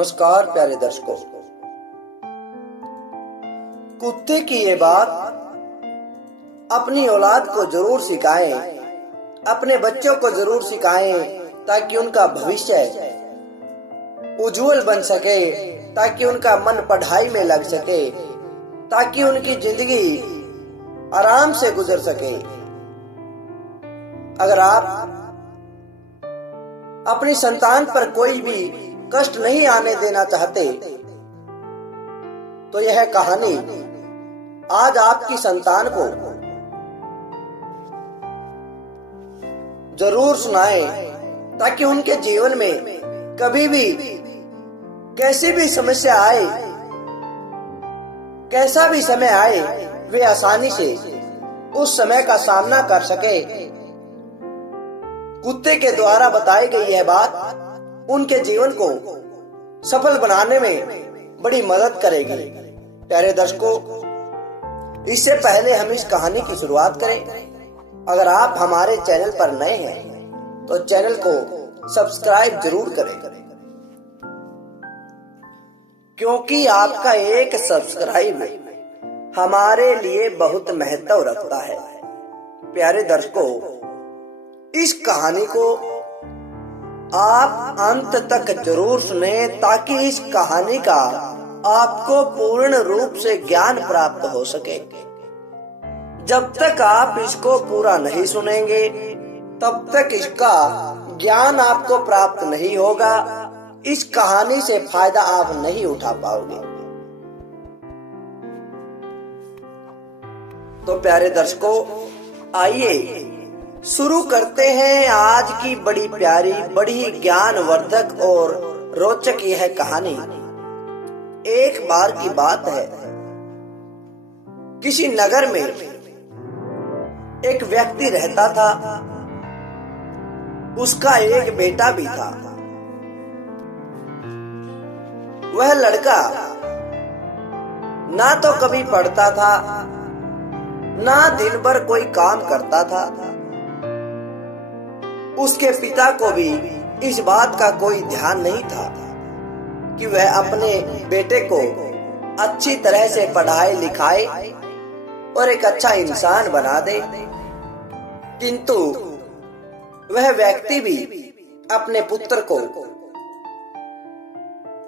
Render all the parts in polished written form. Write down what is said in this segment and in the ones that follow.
नमस्कार प्यारे दर्शकों। कुत्ते की ये बात अपनी औलाद को जरूर सिखाएं, अपने बच्चों को जरूर सिखाएं ताकि उनका भविष्य उज्जवल बन सके, ताकि उनका मन पढ़ाई में लग सके, ताकि उनकी जिंदगी आराम से गुजर सके। अगर आप अपनी संतान पर कोई भी कष्ट नहीं आने देना चाहते तो यह कहानी आज आपकी संतान को जरूर सुनाएं, ताकि उनके जीवन में कभी भी कैसी भी समस्या आए, कैसा भी समय आए, वे आसानी से उस समय का सामना कर सके। कुत्ते के द्वारा बताई गई यह बात उनके जीवन को सफल बनाने में बड़ी मदद करेगी। प्यारे दर्शकों, इससे पहले हम इस कहानी की शुरुआत करें, अगर आप हमारे चैनल पर नए हैं तो चैनल को सब्सक्राइब जरूर करें, क्योंकि आपका एक सब्सक्राइब हमारे लिए बहुत महत्व रखता है। प्यारे दर्शकों, इस कहानी को आप अंत तक जरूर सुने, ताकि इस कहानी का आपको पूर्ण रूप से ज्ञान प्राप्त हो सके। जब तक आप इसको पूरा नहीं सुनेंगे तब तक इसका ज्ञान आपको प्राप्त नहीं होगा, इस कहानी से फायदा आप नहीं उठा पाओगे। तो प्यारे दर्शकों, आइए शुरू करते हैं आज की बड़ी प्यारी, बड़ी ज्ञानवर्धक और रोचक यह कहानी। एक बार की बात है, किसी नगर में एक व्यक्ति रहता था। उसका एक बेटा भी था। वह लड़का ना तो कभी पढ़ता था, ना दिन भर कोई काम करता था। उसके पिता को भी इस बात का कोई ध्यान नहीं था कि वह अपने बेटे को अच्छी तरह से पढ़ाए लिखाए और एक अच्छा इंसान बना दे। किंतु वह व्यक्ति भी अपने पुत्र को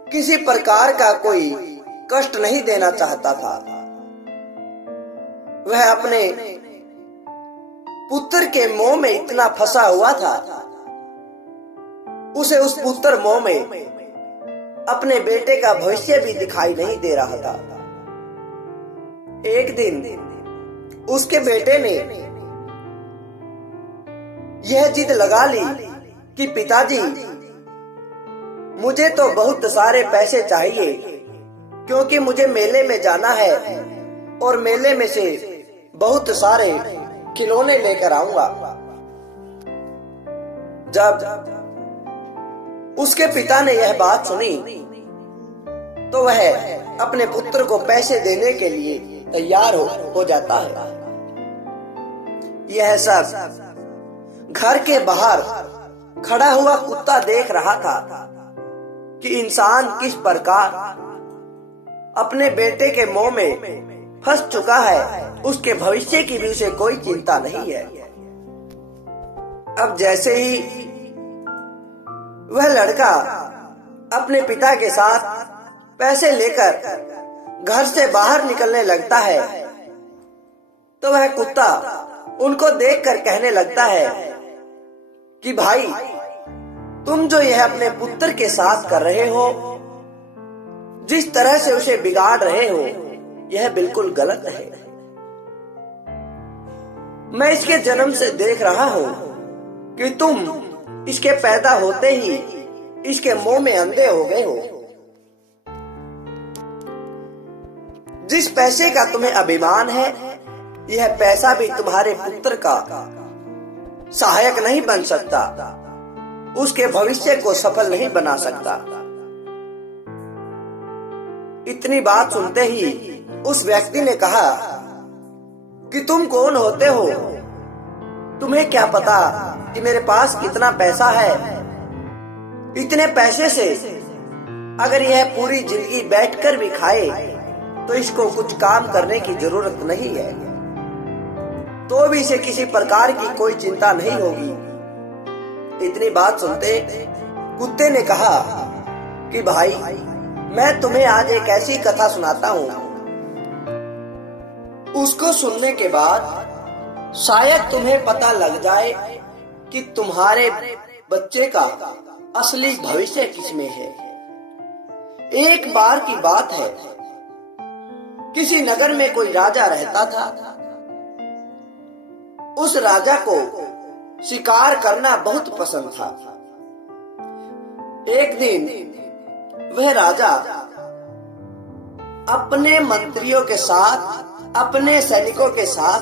किसी प्रकार का कोई कष्ट नहीं देना चाहता था। वह अपने पुत्र के मोह में इतना फंसा हुआ था, उसे उस पुत्र मोह में अपने बेटे का भविष्य भी दिखाई नहीं दे रहा था। एक दिन उसके बेटे ने यह जिद लगा ली कि पिताजी, मुझे तो बहुत सारे पैसे चाहिए, क्योंकि मुझे मेले में जाना है और मेले में से बहुत सारे खिलौने लेकर आऊंगा। जब उसके पिता ने यह बात सुनी तो वह अपने पुत्र को पैसे देने के लिए तैयार हो जाता है। यह सब घर के बाहर खड़ा हुआ कुत्ता देख रहा था कि इंसान किस प्रकार अपने बेटे के मोह में फंस चुका है। उसके भविष्य की भी उसे कोई चिंता नहीं है। अब जैसे ही वह लड़का अपने पिता के साथ पैसे लेकर घर से बाहर निकलने लगता है तो वह कुत्ता उनको देखकर कहने लगता है कि भाई, तुम जो यह अपने पुत्र के साथ कर रहे हो, जिस तरह से उसे बिगाड़ रहे हो, यह बिल्कुल गलत है। मैं इसके जन्म से देख रहा हूँ कि तुम इसके पैदा होते ही इसके मुंह में अंधे हो गए हो। जिस पैसे का तुम्हें अभिमान है, यह पैसा भी तुम्हारे पुत्र का सहायक नहीं बन सकता, उसके भविष्य को सफल नहीं बना सकता। इतनी बात सुनते ही उस व्यक्ति ने कहा कि तुम कौन होते हो? तुम्हें क्या पता कि मेरे पास कितना पैसा है? इतने पैसे से अगर यह पूरी जिंदगी बैठकर भी खाए तो इसको कुछ काम करने की जरूरत नहीं है, तो भी इसे किसी प्रकार की कोई चिंता नहीं होगी। इतनी बात सुनते कुत्ते ने कहा कि भाई, मैं तुम्हें आज एक ऐसी कथा सुनाता हूँ। उसको सुनने के बाद शायद तुम्हें पता लग जाए कि तुम्हारे बच्चे का असली भविष्य किसमें है। एक बार की बात है, किसी नगर में कोई राजा रहता था। उस राजा को शिकार करना बहुत पसंद था। एक दिन वह राजा अपने मंत्रियों के साथ, अपने सैनिकों के साथ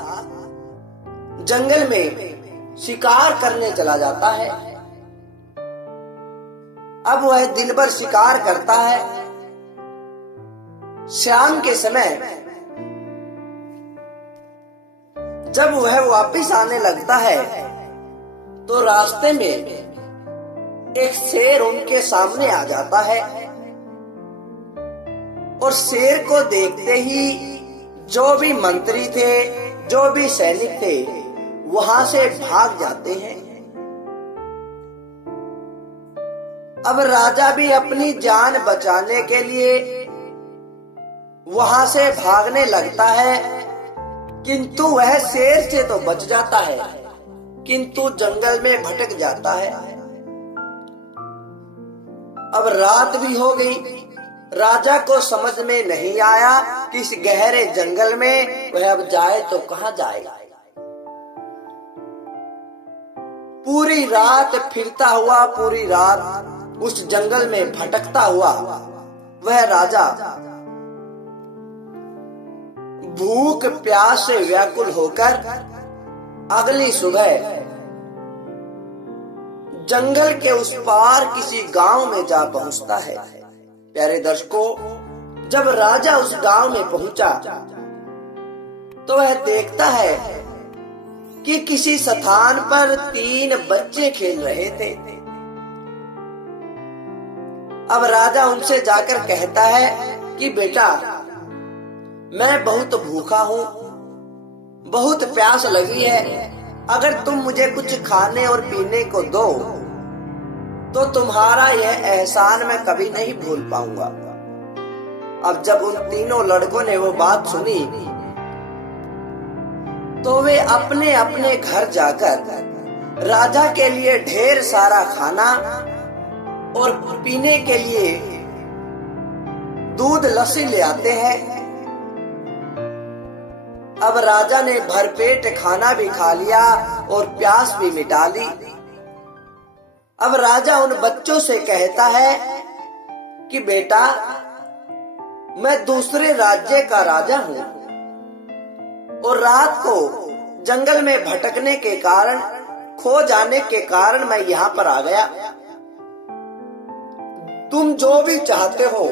जंगल में शिकार करने चला जाता है। अब वह दिन भर शिकार करता है। शाम के समय जब वह वापस आने लगता है तो रास्ते में एक शेर उनके सामने आ जाता है और शेर को देखते ही जो भी मंत्री थे, जो भी सैनिक थे, वहां से भाग जाते हैं। अब राजा भी अपनी जान बचाने के लिए वहां से भागने लगता है, किंतु वह शेर से तो बच जाता है, किंतु जंगल में भटक जाता है। अब रात भी हो गई। राजा को समझ में नहीं आया कि इस गहरे जंगल में वह अब जाए तो कहां जाएगा। पूरी रात फिरता हुआ, पूरी रात उस जंगल में भटकता हुआ वह राजा भूख प्यास से व्याकुल होकर अगली सुबह जंगल के उस पार किसी गांव में जा पहुंचता है। प्यारे दर्शकों, जब राजा उस गांव में पहुंचा तो वह देखता है कि किसी स्थान पर 3 बच्चे खेल रहे थे। अब राजा उनसे जाकर कहता है कि बेटा, मैं बहुत भूखा हूँ, बहुत प्यास लगी है। अगर तुम मुझे कुछ खाने और पीने को दो तो तुम्हारा यह एहसान मैं कभी नहीं भूल पाऊंगा। अब जब उन तीनों लड़कों ने वो बात सुनी तो वे अपने अपने घर जाकर राजा के लिए ढेर सारा खाना और पीने के लिए दूध लस्सी ले आते हैं। अब राजा ने भरपेट खाना भी खा लिया और प्यास भी मिटा ली। अब राजा उन बच्चों से कहता है कि बेटा, मैं दूसरे राज्य का राजा हूँ और रात को जंगल में भटकने के कारण, खो जाने के कारण मैं यहाँ पर आ गया। तुम जो भी चाहते हो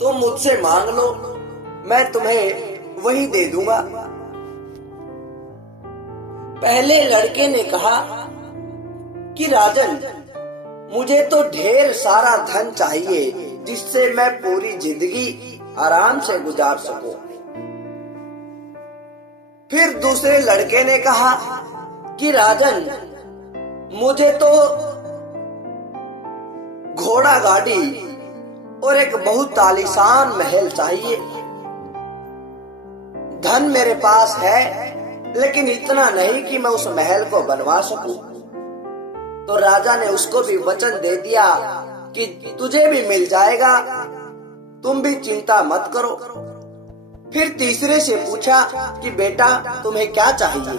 तुम मुझसे मांग लो, मैं तुम्हें वही दे दूंगा। पहले लड़के ने कहा कि राजन, मुझे तो ढेर सारा धन चाहिए जिससे मैं पूरी जिंदगी आराम से गुजार सकूं। फिर दूसरे लड़के ने कहा कि राजन, मुझे तो घोड़ा गाड़ी और एक बहुत आलीशान महल चाहिए। धन मेरे पास है, लेकिन इतना नहीं कि मैं उस महल को बनवा सकूं। तो राजा ने उसको भी वचन दे दिया कि तुझे भी मिल जाएगा, तुम भी चिंता मत करो। फिर तीसरे से पूछा कि बेटा, तुम्हें क्या चाहिए।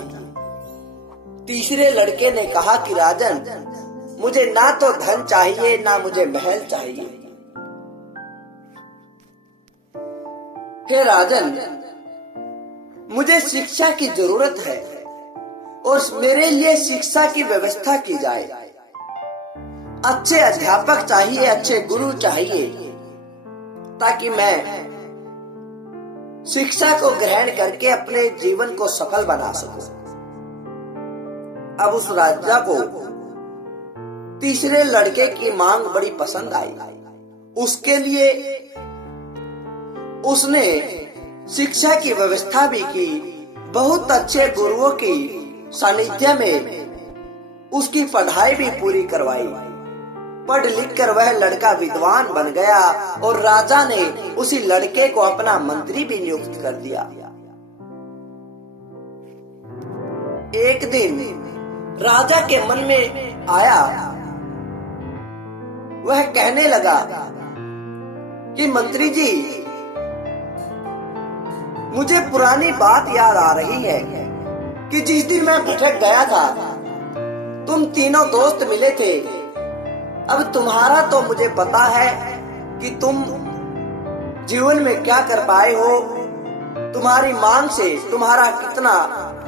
तीसरे लड़के ने कहा कि राजन, मुझे ना तो धन चाहिए, ना मुझे महल चाहिए। हे राजन, मुझे शिक्षा की जरूरत है और मेरे लिए शिक्षा की व्यवस्था की जाए। अच्छे अध्यापक चाहिए, अच्छे गुरु चाहिए, ताकि मैं शिक्षा को ग्रहण करके अपने जीवन को सफल बना सकूं। अब उस राजा को तीसरे लड़के की मांग बड़ी पसंद आई। उसके लिए उसने शिक्षा की व्यवस्था भी की। बहुत अच्छे गुरुओं की सानिध्य में उसकी पढ़ाई भी पूरी करवाई। पढ़ लिख कर वह लड़का विद्वान बन गया और राजा ने उसी लड़के को अपना मंत्री भी नियुक्त कर दिया। एक दिन राजा के मन में आया, वह कहने लगा कि मंत्री जी, मुझे पुरानी बात याद आ रही है कि जिस दिन मैं भटक गया था, तुम तीनों दोस्त मिले थे। अब तुम्हारा तो मुझे पता है कि तुम जीवन में क्या कर पाए हो, तुम्हारी मांग से तुम्हारा कितना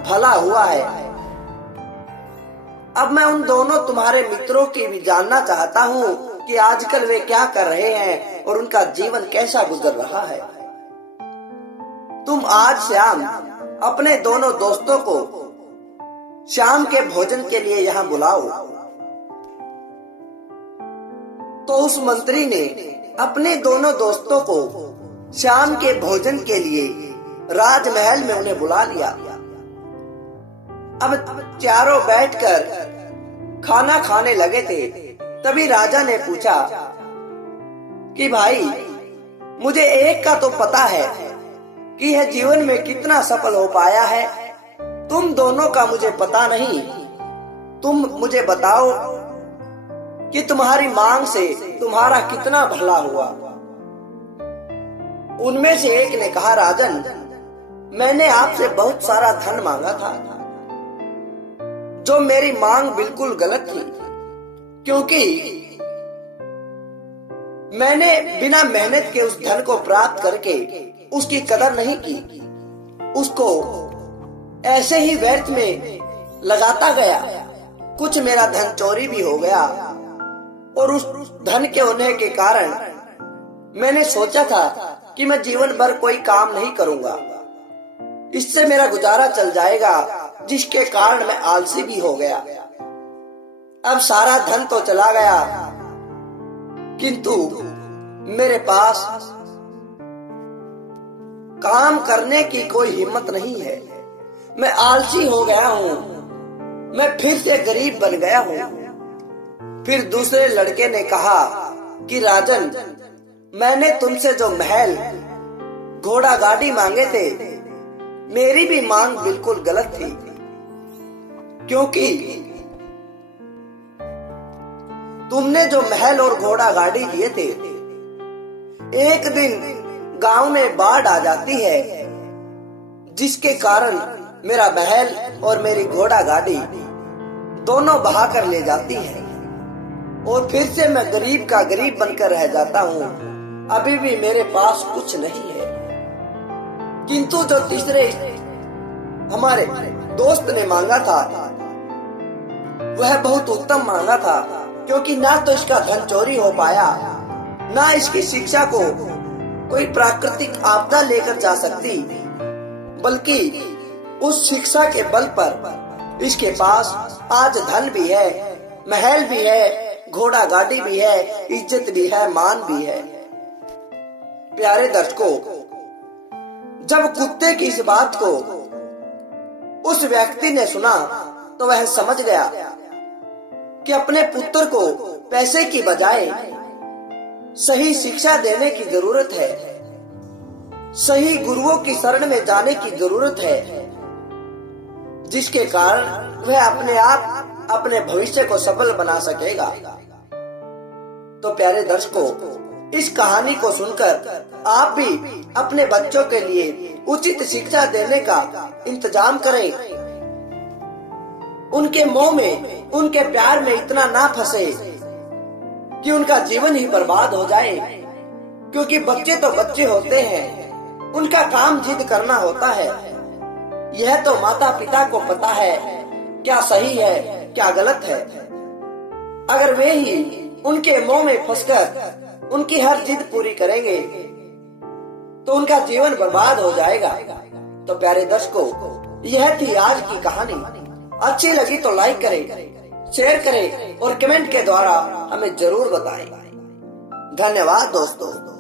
भला हुआ है। अब मैं उन दोनों तुम्हारे मित्रों की भी जानना चाहता हूँ कि आजकल वे क्या कर रहे हैं और उनका जीवन कैसा गुजर रहा है। तुम आज शाम अपने दोनों दोस्तों को शाम के भोजन के लिए यहाँ बुलाओ। तो उस मंत्री ने अपने दोनों दोस्तों को शाम के भोजन के लिए राजमहल में उन्हें बुला लिया। अब चारों बैठकर खाना खाने लगे थे। तभी राजा ने पूछा कि भाई, मुझे एक का तो पता है कि यह जीवन में कितना सफल हो पाया है, तुम दोनों का मुझे पता नहीं। तुम मुझे बताओ कि तुम्हारी मांग से तुम्हारा कितना भला हुआ। उनमें से एक ने कहा, राजन, मैंने आपसे बहुत सारा धन मांगा था, जो मेरी मांग बिल्कुल गलत थी, क्योंकि मैंने बिना मेहनत के उस धन को प्राप्त करके उसकी कदर नहीं की। उसको ऐसे ही व्यर्थ में लगाता गया। कुछ मेरा धन चोरी भी हो गया और उस धन के होने के कारण मैंने सोचा था कि मैं जीवन भर कोई काम नहीं करूंगा, इससे मेरा गुजारा चल जाएगा, जिसके कारण मैं आलसी भी हो गया। अब सारा धन तो चला गया, किंतु मेरे पास काम करने की कोई हिम्मत नहीं है। मैं आलसी हो गया हूँ, मैं फिर से गरीब बन गया हूँ। फिर दूसरे लड़के ने कहा कि राजन, मैंने तुमसे जो महल, घोड़ा गाड़ी मांगे थे, मेरी भी मांग बिल्कुल गलत थी, क्योंकि तुमने जो महल और घोड़ा गाड़ी दिए थे, एक दिन गांव में बाढ़ आ जाती है, जिसके कारण मेरा महल और मेरी घोड़ा गाड़ी दोनों बहा कर ले जाती है और फिर से मैं गरीब का गरीब बनकर रह जाता हूँ। अभी भी मेरे पास कुछ नहीं है। किंतु जो तीसरे हमारे दोस्त ने मांगा था, वह बहुत उत्तम मांगा था, क्योंकि ना तो इसका धन चोरी हो पाया, ना इसकी शिक्षा को कोई प्राकृतिक आपदा लेकर जा सकती, बल्कि उस शिक्षा के बल पर इसके पास आज धन भी है, महल भी है, घोड़ा गाड़ी भी है, इज्जत भी है, मान भी है। प्यारे दर्शकों, जब कुत्ते की इस बात को उस व्यक्ति ने सुना तो वह समझ गया कि अपने पुत्र को पैसे की बजाय सही शिक्षा देने की जरूरत है, सही गुरुओं की शरण में जाने की जरूरत है, जिसके कारण वह अपने आप अपने भविष्य को सफल बना सकेगा। तो प्यारे दर्शकों, इस कहानी को सुनकर आप भी अपने बच्चों के लिए उचित शिक्षा देने का इंतजाम करें। उनके मोह में, उनके प्यार में इतना ना फंसे कि उनका जीवन ही बर्बाद हो जाए, क्योंकि बच्चे तो बच्चे होते हैं, उनका काम जिद करना होता है। यह तो माता पिता को पता है क्या सही है, क्या गलत है। अगर वे ही उनके मोह में फंसकर उनकी हर जिद पूरी करेंगे तो उनका जीवन बर्बाद हो जाएगा। तो प्यारे दर्शकों, यह थी आज की कहानी। अच्छी लगी तो लाइक करें, शेयर करें और कमेंट के द्वारा हमें जरूर बताएं। धन्यवाद दोस्तों।